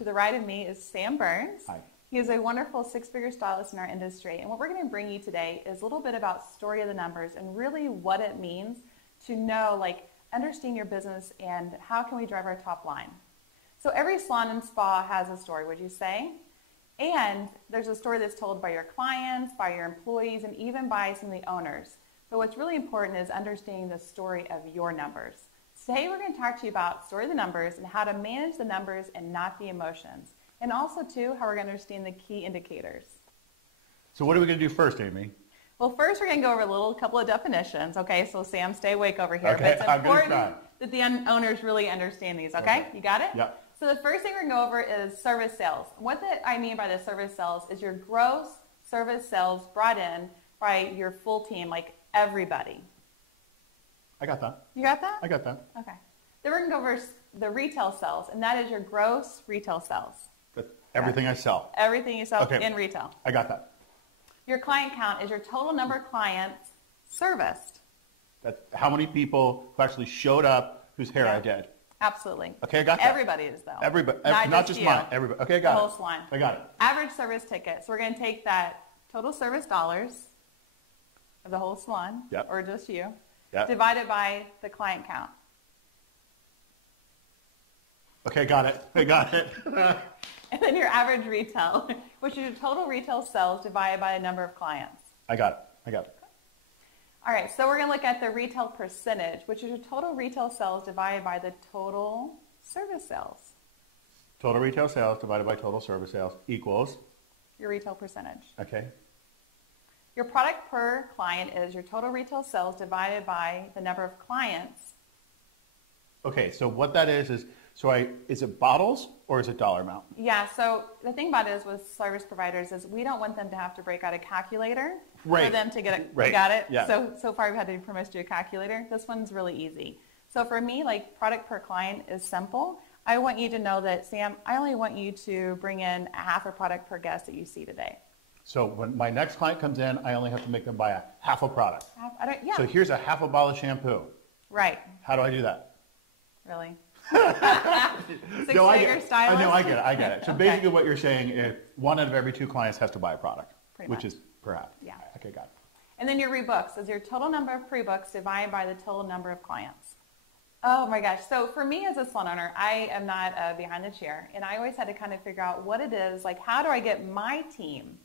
To the right of me is Sam Burns. Hi. He is a wonderful six-figure stylist in our industry. And what we're going to bring you today is a little bit about story of the numbers and really what it means to know, like, understand your business and how can we drive our top line. So every salon and spa has a story, would you say? And there's a story that's told by your clients, by your employees, and even by some of the owners. But what's really important is understanding the story of your numbers. Today we're going to talk to you about story of the numbers and how to manage the numbers and not the emotions. And also, too, how we're going to understand the key indicators. So what are we going to do first, Amy? Well, first we're going to go over a couple of definitions. Okay, so Sam, stay awake over here. Okay, but it's I'm important gonna that the owners really understand these, okay? You got it? Yeah. So the first thing we're going to go over is service sales. What I mean by the service sales is your gross service sales brought in by your full team, like everybody. I got that. You got that? I got that. Okay. Then we're going to go over the retail sales, and that is your gross retail sales. That's everything I sell. Everything you sell Okay. in retail. I got that. Your client count is your total number of clients serviced. That's how many people who actually showed up whose hair Yeah. I did. Absolutely. Okay, I got that. Everybody is, though. Everybody, Not just you. mine. Everybody. Okay, I got The it. whole salon. I got it. Average service ticket. So we're going to take that total service dollars of the whole salon, Yep. or just you, Yep. divided by the client count. Okay, got it. I got it. And then your average retail, which is your total retail sales divided by the number of clients. I got it. I got it. All right, so we're going to look at the retail percentage, which is your total retail sales divided by the total service sales. Total retail sales divided by total service sales equals, Your retail percentage. okay, Your product per client is your total retail sales divided by the number of clients. okay, so what that is is it bottles or is it dollar amount? Yeah, so the thing about it is with service providers is we don't want them to have to break out a calculator Right. for them to get it. Right. You got it? Yeah. So far we've had to do permission to do a calculator. This one's really easy. So for me, like product per client is simple. I want you to know that, Sam, I only want you to bring in a half a product per guest that you see today. So when my next client comes in, I only have to make them buy a half a product. Yeah. So here's a half a bottle of shampoo. Right. How do I do that? Really? No, I Six-figure get it. stylist? No, I get it. I get it. So Okay. basically what you're saying is one out of every two clients has to buy a product, Pretty which much. is per half. Yeah. Okay, got it. And then your rebooks is your total number of pre-books divided by the total number of clients. Oh my gosh. So for me as a salon owner, I am not behind the chair. And I always had to kind of figure out what it is, like how do I get my team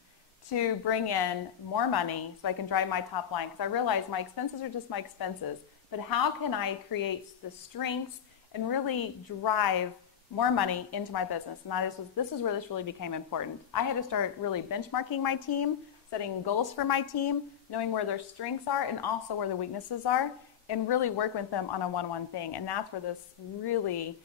to bring in more money so I can drive my top line? Because I realize my expenses are just my expenses. But how can I create the strengths and really drive more money into my business? And this is where this really became important. I had to start really benchmarking my team, setting goals for my team, knowing where their strengths are and also where the weaknesses are, and really work with them on a one-on-one thing. And that's where this really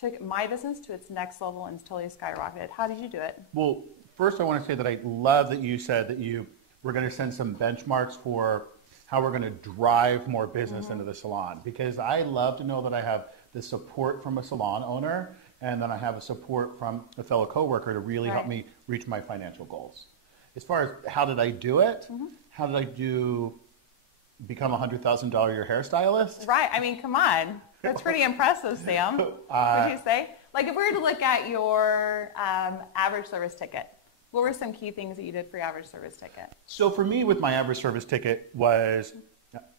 took my business to its next level and totally skyrocketed. How did you do it? Well, first I want to say that I love that you said that you were going to send some benchmarks for how we're going to drive more business into the salon, because I love to know that I have the support from a salon owner and then I have a support from a fellow coworker to really help me reach my financial goals. As far as how did I do it, how did I become a $100,000 a year hairstylist? Right. I mean, come on. That's pretty impressive, Sam. Would you say? Like if we were to look at your average service ticket, what were some key things that you did for your average service ticket? So for me with my average service ticket was,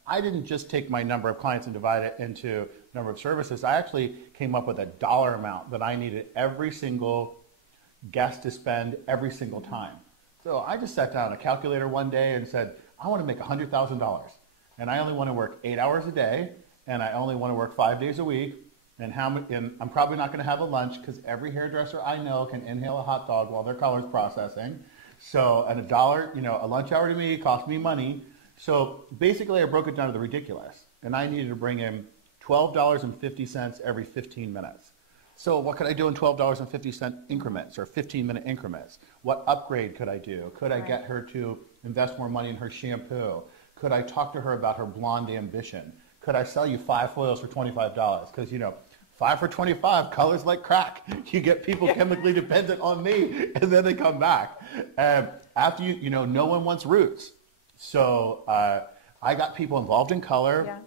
I didn't just take my number of clients and divide it into number of services. I actually came up with a dollar amount that I needed every single guest to spend every single time. So I just sat down on a calculator one day and said, I want to make $100,000. And I only want to work 8 hours a day, and I only want to work 5 days a week. And I'm probably not going to have a lunch because every hairdresser I know can inhale a hot dog while their color's processing. So, and a lunch hour to me cost me money. So basically I broke it down to the ridiculous. And I needed to bring in $12.50 every 15 minutes. So what could I do in $12.50 increments or 15-minute increments? What upgrade could I do? Could I get her to invest more money in her shampoo? Could I talk to her about her blonde ambition? Could I sell you 5 foils for $25? Because, 5 for $25, colors like crack. You get people chemically dependent on me, and then they come back. After no one wants roots. So I got people involved in color,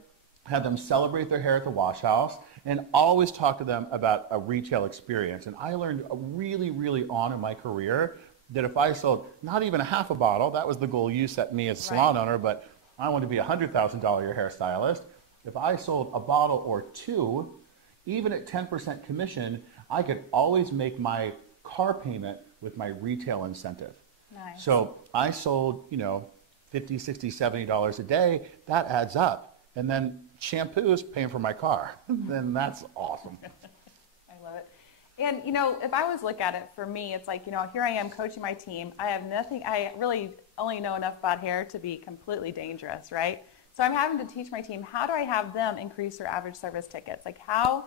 had them celebrate their hair at the wash house, and always talk to them about a retail experience. And I learned really, really on in my career that if I sold not even a half a bottle, that was the goal you set me as a salon owner, but I want to be a $100,000 year hairstylist. If I sold a bottle or two, even at 10% commission, I could always make my car payment with my retail incentive. Nice. So I sold, you know, $50, $60, $70 a day. That adds up. And then shampoo is paying for my car. Then that's awesome. I love it. And, you know, if I was look at it, for me, it's like, you know, here I am coaching my team. I have nothing, I really only know enough about hair to be completely dangerous, right? So I'm having to teach my team, how do I have them increase their average service tickets? Like how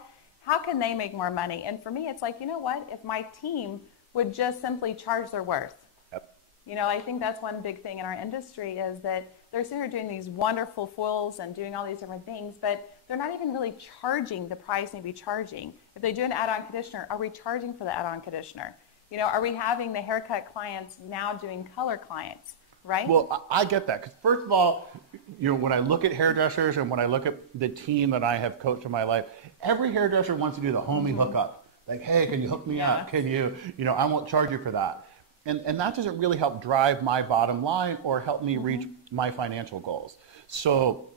can they make more money? And for me, it's like, you know what? If my team would just simply charge their worth. Yep. You know, I think that's one big thing in our industry is that they're sitting here doing these wonderful foils and doing all these different things, but they're not even really charging the price they be charging. If they do an add-on conditioner, are we charging for the add-on conditioner? You know, are we having the haircut clients now doing color clients, right? Well, I get that. Because first of all, you know, when I look at hairdressers and when I look at the team that I have coached in my life, every hairdresser wants to do the homie hookup. Like, hey, can you hook me up? Can you know, I won't charge you for that. And that doesn't really help drive my bottom line or help me reach my financial goals. So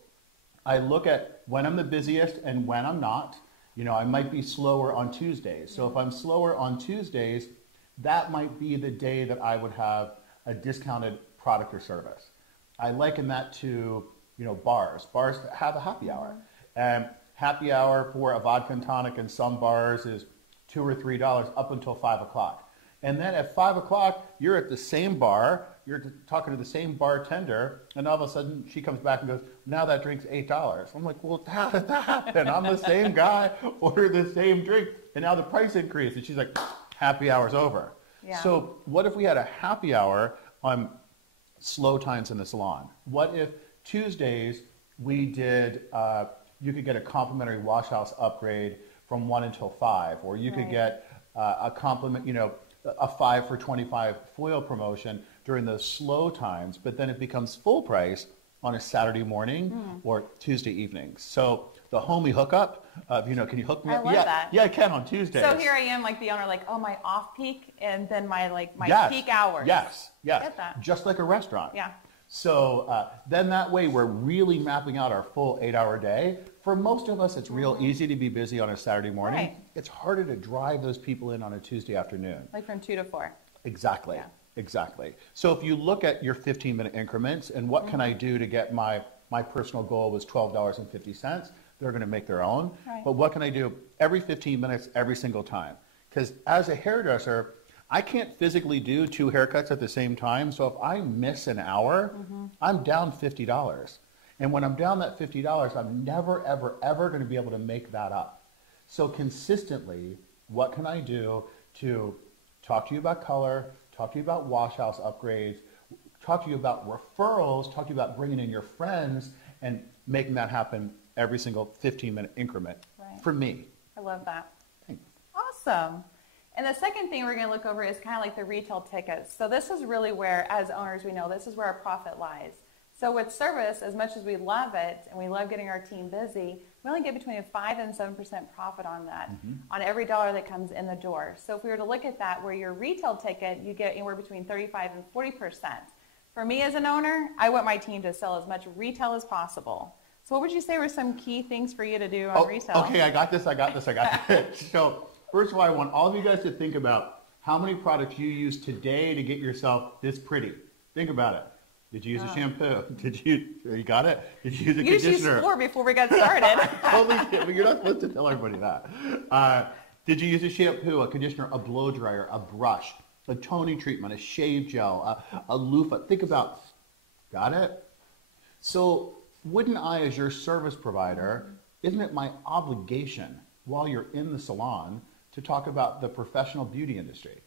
I look at when I'm the busiest and when I'm not. You know, I might be slower on Tuesdays. So if I'm slower on Tuesdays, that might be the day that I would have a discounted product or service. I liken that to, you know, bars. Bars have a happy hour. And happy hour for a vodka and tonic in some bars is $2 or $3 up until 5 o'clock. And then at 5 o'clock, you're at the same bar, you're talking to the same bartender, and all of a sudden she comes back and goes, now that drink's $8. I'm like, well, how did that happen? I'm the same guy, ordered the same drink, and now the price increased. And she's like, happy hour's over. Yeah. So what if we had a happy hour on slow times in the salon? What if Tuesdays we did, you could get a complimentary wash house upgrade from 1 until 5, or you could get a compliment, you know, a 5 for 25 foil promotion during those slow times, but then it becomes full price on a Saturday morning or Tuesday evenings. So the homie hookup, you know, can you hook me up? I love that. Yeah, I can on Tuesdays. So here I am, like the owner, like, oh, my off peak and then my peak hours. Yes. Get that. Just like a restaurant. Yeah. So then that way we're really mapping out our full 8-hour day. For most of us, it's real easy to be busy on a Saturday morning. Right. It's harder to drive those people in on a Tuesday afternoon. Like from 2 to 4. Exactly. Yeah. Exactly. So if you look at your 15-minute increments and what can I do to get my personal goal was $12.50, they're going to make their own. Right. But what can I do every 15 minutes, every single time? Because as a hairdresser, I can't physically do 2 haircuts at the same time. So if I miss an hour, I'm down $50. And when I'm down that $50, I'm never, ever, ever going to be able to make that up. So consistently, what can I do to talk to you about color, talk to you about wash house upgrades, talk to you about referrals, talk to you about bringing in your friends and making that happen every single 15-minute increment for me. I love that. Thanks. Awesome. And the second thing we're going to look over is kind of like the retail tickets. So this is really where, as owners, we know this is where our profit lies. So with service, as much as we love it and we love getting our team busy, we only get between a 5 and 7% profit on that, on every dollar that comes in the door. So if we were to look at that, where your retail ticket, you get anywhere between 35 and 40%. For me as an owner, I want my team to sell as much retail as possible. So what would you say were some key things for you to do on retail? Okay, I got this. So first of all, I want all of you guys to think about how many products you use today to get yourself this pretty. Think about it. Did you use a shampoo? You got it? Did you use a conditioner? You just used 4 before we got started. Totally kidding, but you're not supposed to tell everybody that. Did you use a shampoo, a conditioner, a blow dryer, a brush, a toning treatment, a shave gel, a loofah? Think about, got it? So wouldn't I, as your service provider, isn't it my obligation while you're in the salon to talk about the professional beauty industry?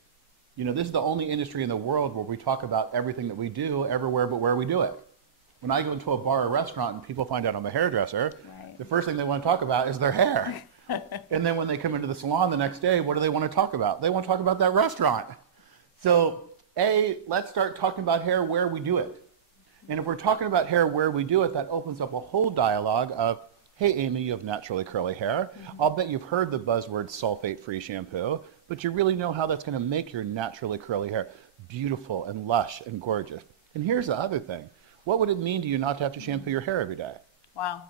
You know, this is the only industry in the world where we talk about everything that we do everywhere but where we do it. When I go into a bar or restaurant and people find out I'm a hairdresser, the first thing they want to talk about is their hair. And then when they come into the salon the next day, what do they want to talk about? They want to talk about that restaurant. So, let's start talking about hair where we do it. And if we're talking about hair where we do it, that opens up a whole dialogue of hey, Amy, you have naturally curly hair. I'll bet you've heard the buzzword sulfate-free shampoo, but you really know how that's going to make your naturally curly hair beautiful and lush and gorgeous. And here's the other thing. What would it mean to you not to have to shampoo your hair every day? Wow.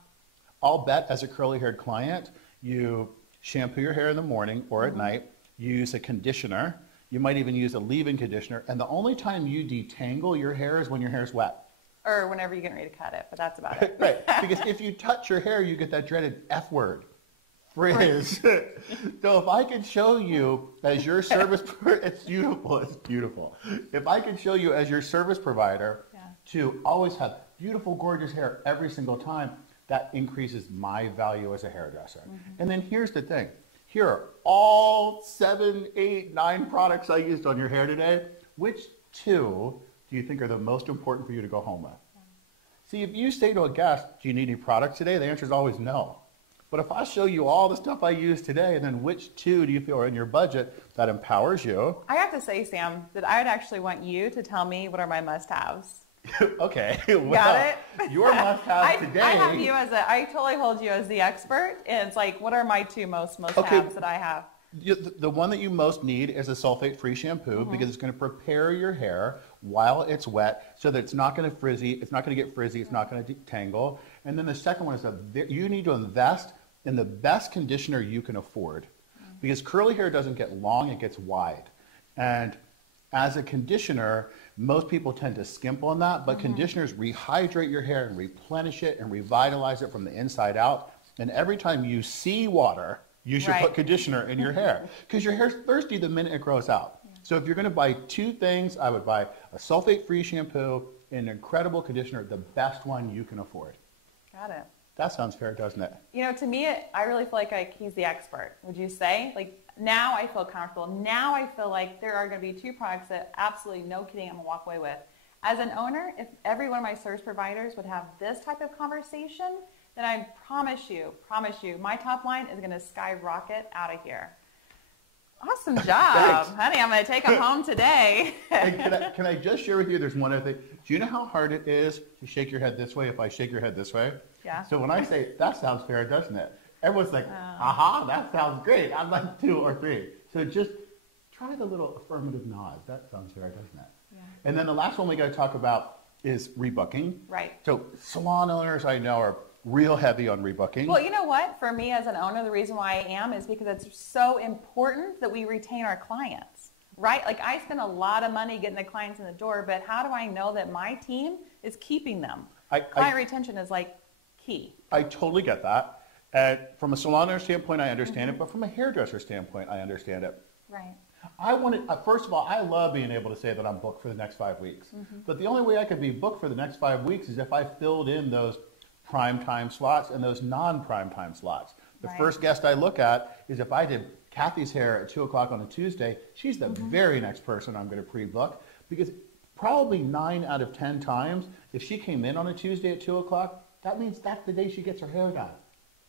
I'll bet as a curly-haired client, you shampoo your hair in the morning or at night, you use a conditioner, you might even use a leave-in conditioner, and the only time you detangle your hair is when your hair's wet. Or whenever you're getting ready to cut it, but that's about it. Right, because if you touch your hair, you get that dreaded F word, frizz. So if I could show you as your service, it's beautiful, it's beautiful. If I could show you as your service provider to always have beautiful, gorgeous hair every single time, that increases my value as a hairdresser. And then here's the thing. Here are all 7, 8, 9 products I used on your hair today. Which 2 do you think are the most important for you to go home with? See, if you say to a guest, do you need any products today? The answer is always no. But if I show you all the stuff I use today, and then which 2 do you feel are in your budget that empowers you? I have to say, Sam, that I would actually want you to tell me what are my must-haves. Okay. Well, got it? Your must-have today. I have you as I totally hold you as the expert, and it's like, what are my 2 must-haves that I have? The one that you most need is a sulfate-free shampoo because it's going to prepare your hair while it's wet so that it's not going to frizzy, it's not going to get frizzy, it's not going to detangle. And then the second one is that you need to invest in the best conditioner you can afford because curly hair doesn't get long, it gets wide. And as a conditioner, most people tend to skimp on that, but conditioners rehydrate your hair and replenish it and revitalize it from the inside out. And every time you see water, you should put conditioner in your hair because your hair's thirsty the minute it grows out. So if you're going to buy 2 things, I would buy a sulfate-free shampoo and an incredible conditioner, the best one you can afford. Got it. That sounds fair, doesn't it? You know, to me, I really feel like he's the expert. Would you say? Like, now I feel comfortable. Now I feel like there are going to be 2 products that absolutely, no kidding, I'm going to walk away with. As an owner, if every one of my service providers would have this type of conversation, then I promise you, my top line is going to skyrocket out of here. Awesome job, honey. I'm going to take them home today. Can I just share with you, there's one other thing. Do you know how hard it is to shake your head this way if I shake your head this way? Yeah. So when I say, that sounds fair, doesn't it? Everyone's like, aha, that sounds great. I'd like 2 or 3. So just try the little affirmative nod. That sounds fair, doesn't it? Yeah. And then the last one we got to talk about is rebooking. Right. So salon owners I know are real heavy on rebooking. Well, you know what? For me as an owner, the reason why I am is because it's so important that we retain our clients, right? Like I spend a lot of money getting the clients in the door, but how do I know that my team is keeping them? Client retention is like key. I totally get that. And from a salon owner standpoint, I understand it, but from a hairdresser standpoint, I understand it. Right. I wanted, first of all, I love being able to say that I'm booked for the next 5 weeks. But the only way I could be booked for the next 5 weeks is if I filled in those prime time slots and those non-prime time slots. The first guest I look at is if I did Kathy's hair at 2 o'clock on a Tuesday, she's the very next person I'm going to pre-book because probably 9 out of 10 times, if she came in on a Tuesday at 2 o'clock, that means that's the day she gets her hair done.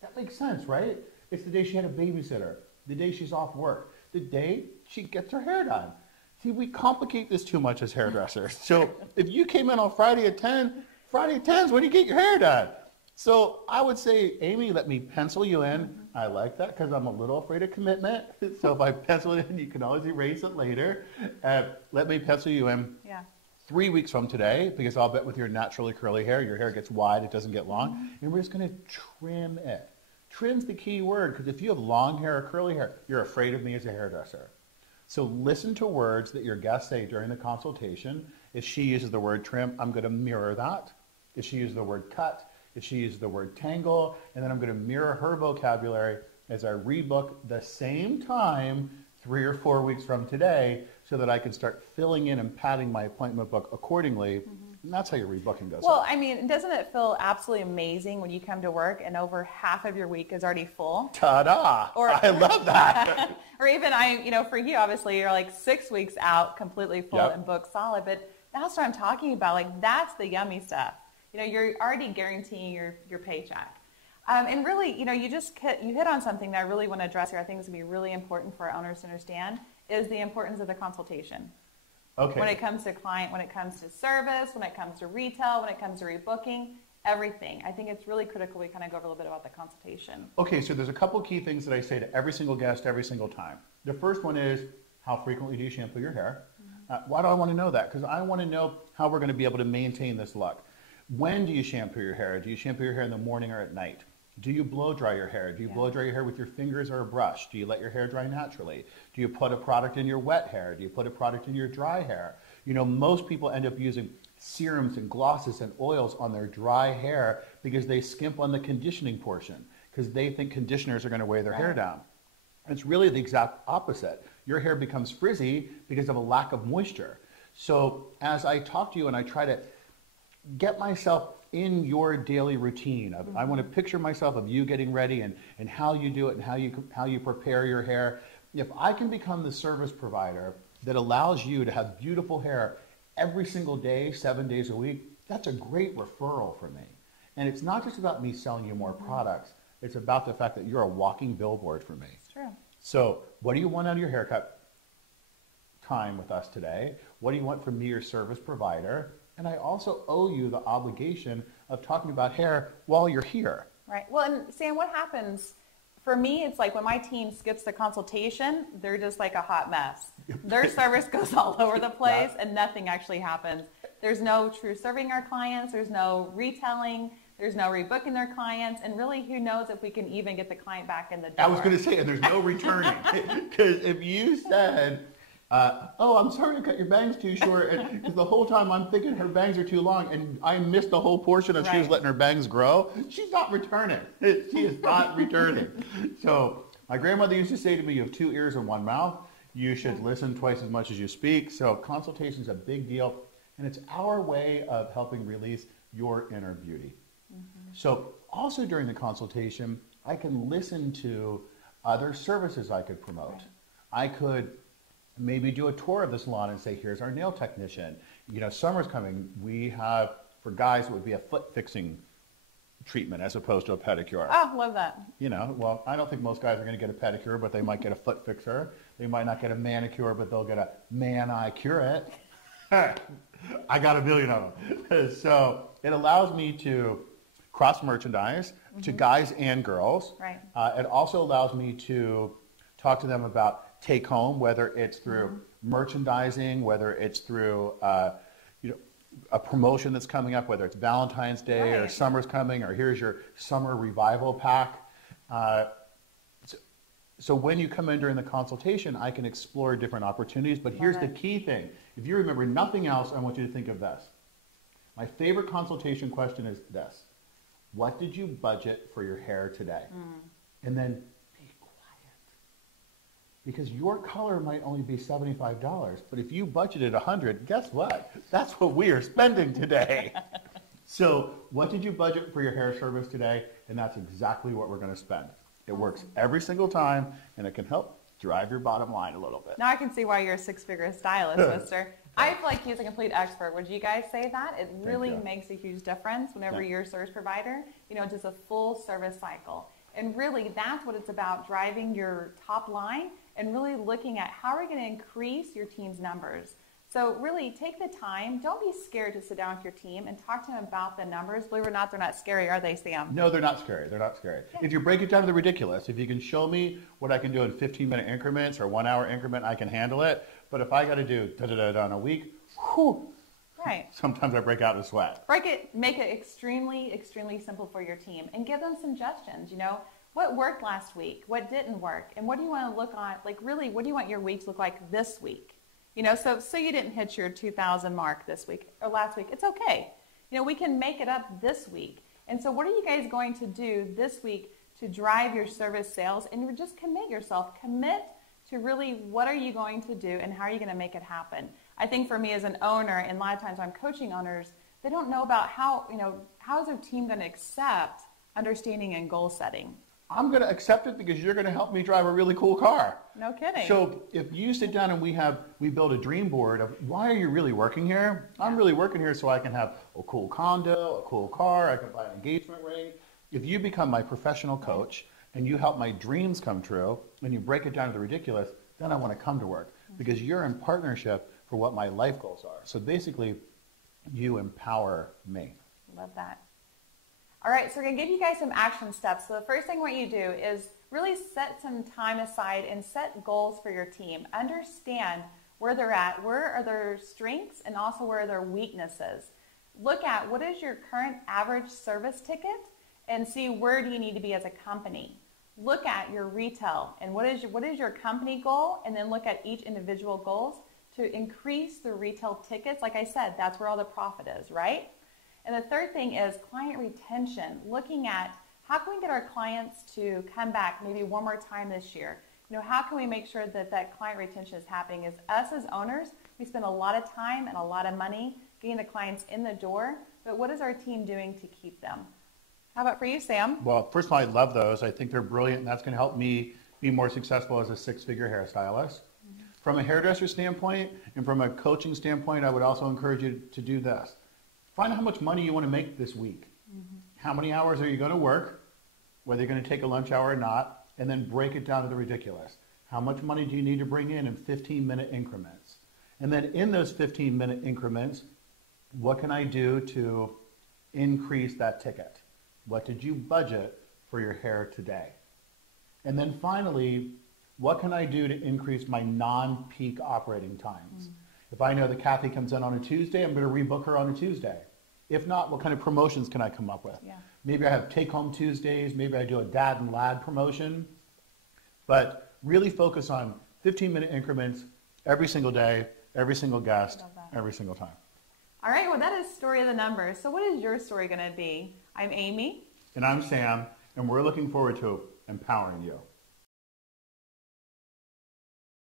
That makes sense, right? It's the day she had a babysitter, the day she's off work, the day she gets her hair done. See, we complicate this too much as hairdressers. So if you came in on Friday at 10, Friday at 10 is when you get your hair done. So I would say, Amy, let me pencil you in. I like that because I'm a little afraid of commitment. So if I pencil it in, you can always erase it later. Let me pencil you in 3 weeks from today because I'll bet with your naturally curly hair, your hair gets wide, it doesn't get long. And we're just going to trim it. Trim's the key word because if you have long hair or curly hair, you're afraid of me as a hairdresser. So listen to words that your guests say during the consultation. If she uses the word trim, I'm going to mirror that. If she uses the word cut, if she uses the word tangle, and then I'm going to mirror her vocabulary as I rebook the same time 3 or 4 weeks from today so that I can start filling in and padding my appointment book accordingly. And that's how your rebooking does. Well, I mean, doesn't it feel absolutely amazing when you come to work and over half of your week is already full? Ta-da! I love that. Or even for you, obviously, you're like 6 weeks out completely full and booked solid. But that's what I'm talking about. Like, that's the yummy stuff. You're already guaranteeing your paycheck. And really, you hit on something that I really want to address here. I think is going to be really important for our owners to understand is the importance of the consultation. Okay. When it comes to client, when it comes to service, when it comes to retail, when it comes to rebooking, everything. I think it's really critical we kind of go over a little bit about the consultation. Okay, so there's a couple key things that I say to every single guest every single time. The first one is, how frequently do you shampoo your hair? Why do I want to know that? Because I want to know how we're going to be able to maintain this look. When do you shampoo your hair? Do you shampoo your hair in the morning or at night? Do you blow dry your hair? Do you blow dry your hair with your fingers or a brush? Do you let your hair dry naturally? Do you put a product in your wet hair? Do you put a product in your dry hair? You know, most people end up using serums and glosses and oils on their dry hair because they skimp on the conditioning portion because they think conditioners are going to weigh their hair down. It's really the exact opposite. Your hair becomes frizzy because of a lack of moisture. So as I talk to you and I try to get myself in your daily routine, I want to picture myself of you getting ready and how you do it and how you prepare your hair. If I can become the service provider that allows you to have beautiful hair every single day, 7 days a week, that's a great referral for me. And it's not just about me selling you more products. It's about the fact that you're a walking billboard for me. It's true. So what do you want out of your haircut time with us today? What do you want from me, your service provider? And I also owe you the obligation of talking about hair while you're here. Right. Well, and Sam, what happens for me, it's like when my team skips the consultation, they're just like a hot mess. Their service goes all over the place and nothing actually happens. There's no true serving our clients. There's no retelling. There's no rebooking their clients. And really, who knows if we can even get the client back in the door. I was going to say, and there's no returning. Because if you said, oh, I'm sorry to cut your bangs too short, because the whole time I'm thinking her bangs are too long, and I missed the whole portion of she was letting her bangs grow, she's not returning. She is not returning. So my grandmother used to say to me, you have 2 ears and 1 mouth. You should listen twice as much as you speak. So consultation is a big deal, and it's our way of helping release your inner beauty. So also during the consultation, I can listen to other services I could promote. I could maybe do a tour of the salon and say, here's our nail technician. You know, summer's coming. We have, for guys, it would be a foot fixing treatment as opposed to a pedicure. Oh, love that. You know, well, I don't think most guys are going to get a pedicure, but they might get a foot fixer. They might not get a manicure, but they'll get a man-I-cure it. I got a million of them. So it allows me to cross-merchandise to guys and girls. Right. It also allows me to talk to them about take home, whether it's through merchandising, whether it's through you know, a promotion that's coming up, whether it's Valentine's Day or summer's coming, or here's your summer revival pack. So when you come in during the consultation, I can explore different opportunities. But here's the key thing. If you remember nothing else, I want you to think of this. My favorite consultation question is this. What did you budget for your hair today? And then be quiet. Because your color might only be $75, but if you budgeted $100, guess what? That's what we are spending today. So what did you budget for your hair service today? And that's exactly what we're going to spend. It works every single time, and it can help drive your bottom line a little bit. Now I can see why you're a 6-figure stylist, mister. I feel like he's a complete expert. Would you guys say that? It really makes a huge difference whenever you're a service provider, you know, just a full service cycle. And really, that's what it's about, driving your top line and really looking at how are you going to increase your team's numbers. So really take the time. Don't be scared to sit down with your team and talk to them about the numbers. Believe it or not, they're not scary, are they, Sam? No, they're not scary. They're not scary. Yeah. If you break it down to the ridiculous, if you can show me what I can do in 15-minute increments or 1-hour increment, I can handle it. But if I got to do da-da-da in a week, whew, sometimes I break out in a sweat. Make it extremely, extremely simple for your team and give them suggestions. You know, what worked last week? What didn't work? And what do you want to look on? Like really, what do you want your week to look like this week? You know, so you didn't hit your 2,000 mark this week or last week. It's okay. You know, we can make it up this week. And so what are you guys going to do this week to drive your service sales? And you just commit yourself. Commit to really what are you going to do and how are you going to make it happen? I think for me as an owner, and a lot of times I'm coaching owners, they don't know about how is their team going to accept understanding and goal setting. I'm going to accept it because you're going to help me drive a really cool car. No kidding. So if you sit down and we build a dream board of why are you really working here? I'm really working here so I can have a cool condo, a cool car, I can buy an engagement ring. If you become my professional coach and you help my dreams come true and you break it down to the ridiculous, then I want to come to work because you're in partnership for what my life goals are. So basically, you empower me. Love that. All right, so we're going to give you guys some action steps. So the first thing I want you to do is really set some time aside and set goals for your team. Understand where they're at, where are their strengths, and also where are their weaknesses. Look at what is your current average service ticket and see where do you need to be as a company. Look at your retail and what is your company goal, and then look at each individual goals to increase the retail tickets. Like I said, that's where all the profit is, right? And the third thing is client retention, looking at how can we get our clients to come back maybe one more time this year? You know, how can we make sure that that client retention is happening? As us as owners, we spend a lot of time and a lot of money getting the clients in the door, but what is our team doing to keep them? How about for you, Sam? Well, first of all, I love those. I think they're brilliant, and that's going to help me be more successful as a six-figure hairstylist. Mm-hmm. From a hairdresser standpoint and from a coaching standpoint, I would also encourage you to do this. Find out how much money you want to make this week. Mm-hmm. How many hours are you going to work, whether you're going to take a lunch hour or not, and then break it down to the ridiculous. How much money do you need to bring in 15-minute increments? And then in those 15-minute increments, what can I do to increase that ticket? What did you budget for your hair today? And then finally, what can I do to increase my non-peak operating times? Mm-hmm. If I know that Kathy comes in on a Tuesday, I'm going to rebook her on a Tuesday. If not, what kind of promotions can I come up with? Yeah. Maybe I have take-home Tuesdays. Maybe I do a dad and lad promotion. But really focus on 15-minute increments every single day, every single guest, every single time. All right, well, that is Story of the Numbers. So what is your story going to be? I'm Amy. And I'm Sam, and we're looking forward to empowering you.